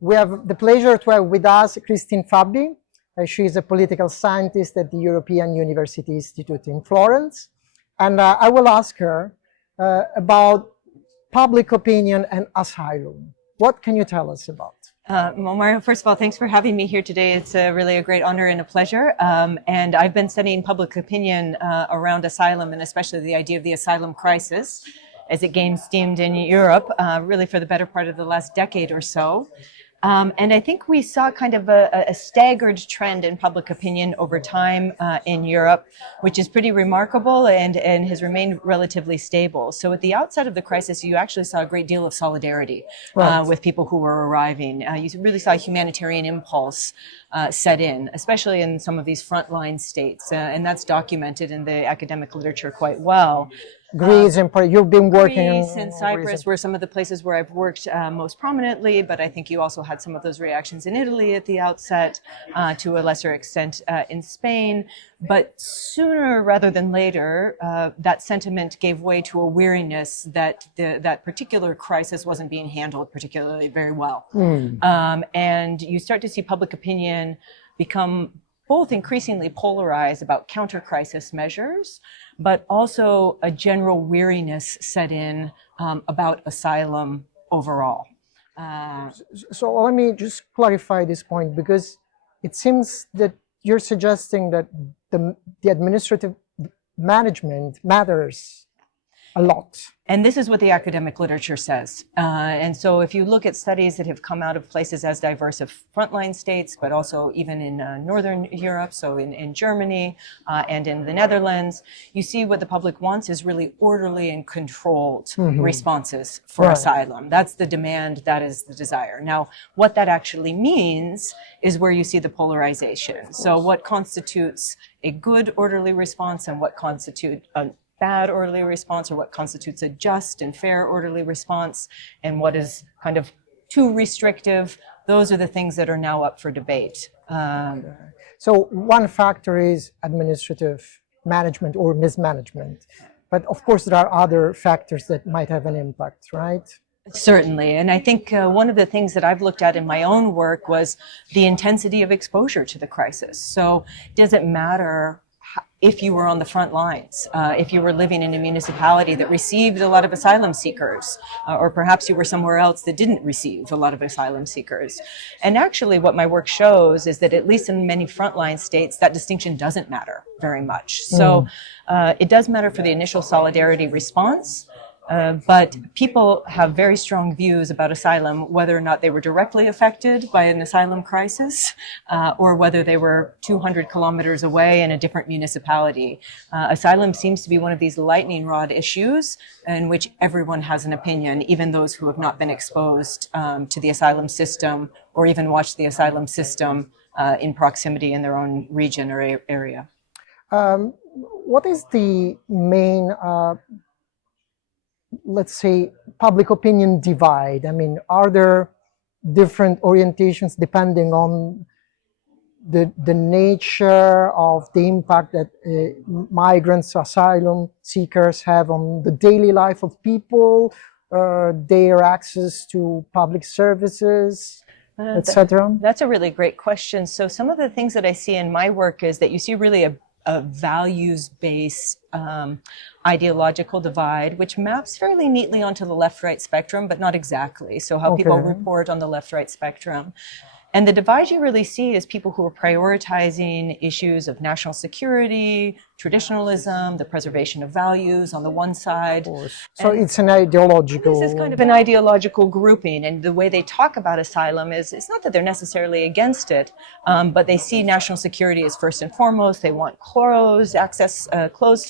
We have the pleasure to have with us KRISTINE FABBE. She is a political scientist at the European University Institute in Florence. And I will ask her about public opinion and asylum. What can you tell us about? Well, Mario, first of all, thanks for having me here today. It's really a great honor and a pleasure. And I've been studying public opinion around asylum, and especially the idea of the asylum crisis as it gained steam in Europe, really for the better part of the last decade or so. And I think we saw kind of a staggered trend in public opinion over time in Europe, which is pretty remarkable and has remained relatively stable. So at the outset of the crisis, you actually saw a great deal of solidarity with people who were arriving. You really saw a humanitarian impulse set in, especially in some of these frontline states. And that's documented in the academic literature quite well. Greece and you've been working Greece and Cyprus were some of the places where I've worked most prominently, but I think you also had some of those reactions in Italy at the outset, to a lesser extent in Spain. But sooner rather than later, that sentiment gave way to a weariness that that particular crisis wasn't being handled particularly very well. And you start to see public opinion become both increasingly polarized about counter-crisis measures, but also a general weariness set in about asylum overall. So let me just clarify this point, because it seems that you're suggesting that the administrative management matters a lot. And this is what the academic literature says. And so if you look at studies that have come out of places as diverse as frontline states, but also even in Northern Europe, so in Germany and in the Netherlands, you see what the public wants is really orderly and controlled responses for asylum. That's the demand, that is the desire. Now, what that actually means is where you see the polarization. So what constitutes a good orderly response and what constitutes a bad orderly response, or what constitutes a just and fair orderly response, and what is kind of too restrictive. Those are the things that are now up for debate. So one factor is administrative management or mismanagement, but of course there are other factors that might have an impact, right? Certainly. And I think one of the things that I've looked at in my own work was the intensity of exposure to the crisis. So does it matter if you were on the front lines, if you were living in a municipality that received a lot of asylum seekers, or perhaps you were somewhere else that didn't receive a lot of asylum seekers. And actually what my work shows is that at least in many frontline states, that distinction doesn't matter very much. So it does matter for the initial solidarity response, but people have very strong views about asylum, whether or not they were directly affected by an asylum crisis, or whether they were 200 kilometers away in a different municipality. Asylum seems to be one of these lightning rod issues in which everyone has an opinion, even those who have not been exposed to the asylum system or even watched the asylum system in proximity in their own region or area. What is the main let's say, public opinion divide? I mean, are there different orientations depending on the nature of the impact that migrants, asylum seekers have on the daily life of people, their access to public services, etc.? That's a really great question. So some of the things that I see in my work is that you see really a values-based ideological divide, which maps fairly neatly onto the left-right spectrum, but not exactly. So how people report on the left-right spectrum. And the divide you really see is people who are prioritizing issues of national security, traditionalism, the preservation of values on the one side. So it's an ideological... This is kind of an ideological grouping, and the way they talk about asylum is, it's not that they're necessarily against it, but they see national security as first and foremost. They want closed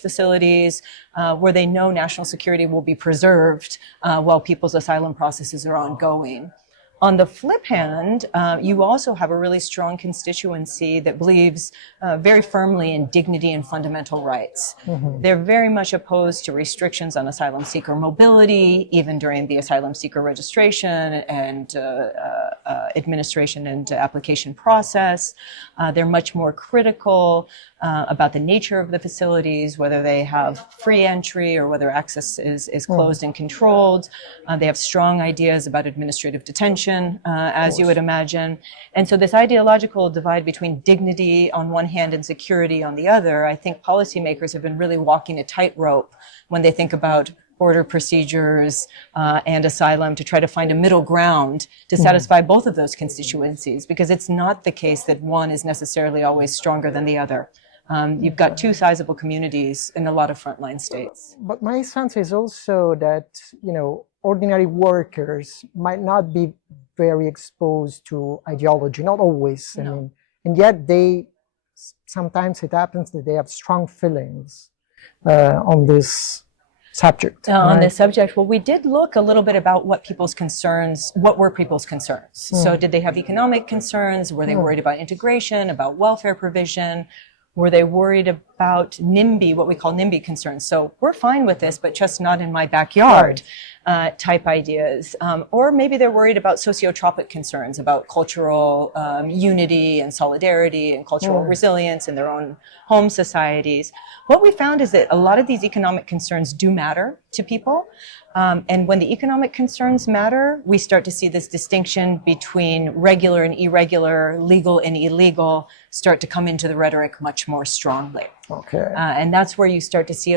facilities where they know national security will be preserved while people's asylum processes are ongoing. On the flip hand, you also have a really strong constituency that believes very firmly in dignity and fundamental rights. They're very much opposed to restrictions on asylum seeker mobility, even during the asylum seeker registration and administration and application process. They're much more critical about the nature of the facilities, whether they have free entry or whether access is closed and controlled. They have strong ideas about administrative detention, as you would imagine. And so this ideological divide between dignity on one hand and security on the other, I think policymakers have been really walking a tightrope when they think about border procedures and asylum, to try to find a middle ground to satisfy both of those constituencies, because it's not the case that one is necessarily always stronger than the other. You've got two sizable communities in a lot of frontline states. But my sense is also that, ordinary workers might not be very exposed to ideology, not always. No. And yet sometimes it happens that they have strong feelings on this subject. On this subject, well, we did look a little bit about what were people's concerns. So did they have economic concerns? Were they worried about integration, about welfare provision? Were they worried about NIMBY, what we call NIMBY concerns? So we're fine with this, but just not in my backyard type ideas. Or maybe they're worried about sociotropic concerns, about cultural unity and solidarity and cultural resilience in their own home societies. What we found is that a lot of these economic concerns do matter to people. And when the economic concerns matter, we start to see this distinction between regular and irregular, legal and illegal, start to come into the rhetoric much more strongly. Okay. And that's where you start to see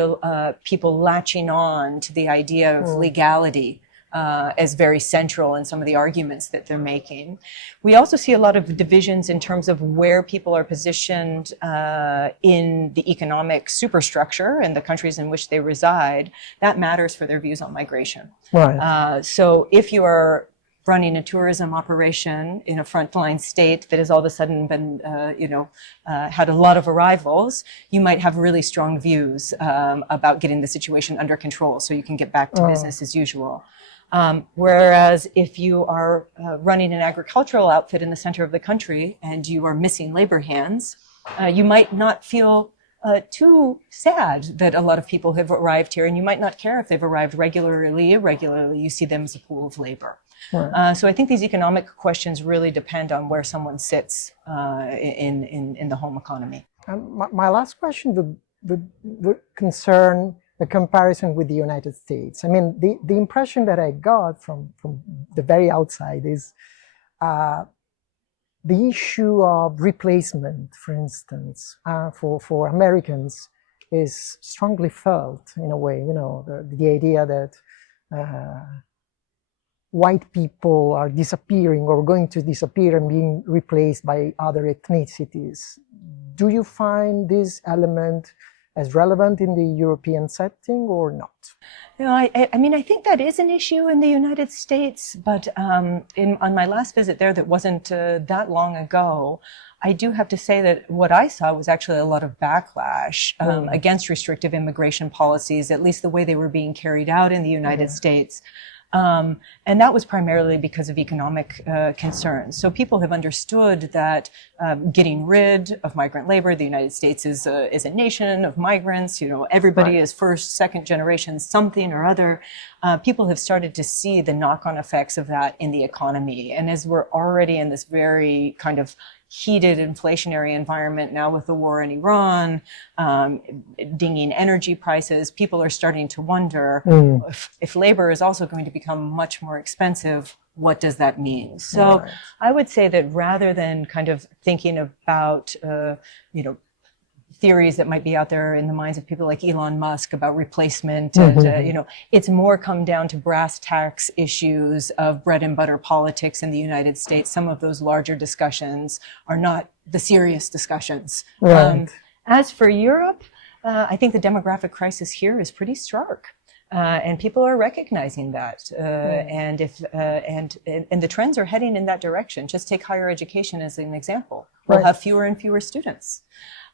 people latching on to the idea of legality as very central in some of the arguments that they're making. We also see a lot of divisions in terms of where people are positioned in the economic superstructure and the countries in which they reside. That matters for their views on migration. Right. So if you are running a tourism operation in a frontline state that has all of a sudden been, had a lot of arrivals, you might have really strong views about getting the situation under control so you can get back to business as usual. Whereas if you are running an agricultural outfit in the center of the country and you are missing labor hands, you might not feel too sad that a lot of people have arrived here, and you might not care if they've arrived regularly, irregularly. You see them as a pool of labor. Right. So I think these economic questions really depend on where someone sits in the home economy. My last question would concern the comparison with the United States. I mean, the impression that I got from the very outside is the issue of replacement, for instance, for Americans is strongly felt in a way. The idea that white people are disappearing or going to disappear and being replaced by other ethnicities. Do you find this element as relevant in the European setting or not? I mean, I think that is an issue in the United States, but on my last visit there, that wasn't that long ago, I do have to say that what I saw was actually a lot of backlash against restrictive immigration policies, at least the way they were being carried out in the United States. And that was primarily because of economic concerns. So people have understood that getting rid of migrant labor, the United States is a nation of migrants. Everybody is first, second generation, something or other. People have started to see the knock-on effects of that in the economy. And as we're already in this very kind of heated inflationary environment now with the war in Iran, dinging energy prices, people are starting to wonder if labor is also going to become much more expensive, what does that mean? So I would say that rather than kind of thinking about, theories that might be out there in the minds of people like Elon Musk about replacement, and, it's more come down to brass tacks issues of bread and butter politics in the United States. Some of those larger discussions are not the serious discussions. Right. As for Europe, I think the demographic crisis here is pretty stark. And people are recognizing that, and the trends are heading in that direction. Just take higher education as an example. We'll have fewer and fewer students.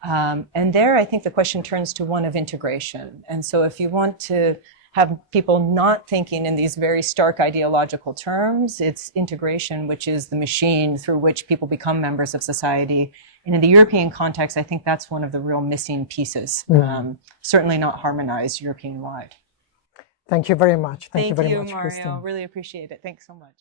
And there, I think the question turns to one of integration. And so if you want to have people not thinking in these very stark ideological terms, it's integration, which is the machine through which people become members of society. And in the European context, I think that's one of the real missing pieces, certainly not harmonized European-wide. Thank you very much. Thank you very you, much, Mario. KRISTINE. Really appreciate it. Thanks so much.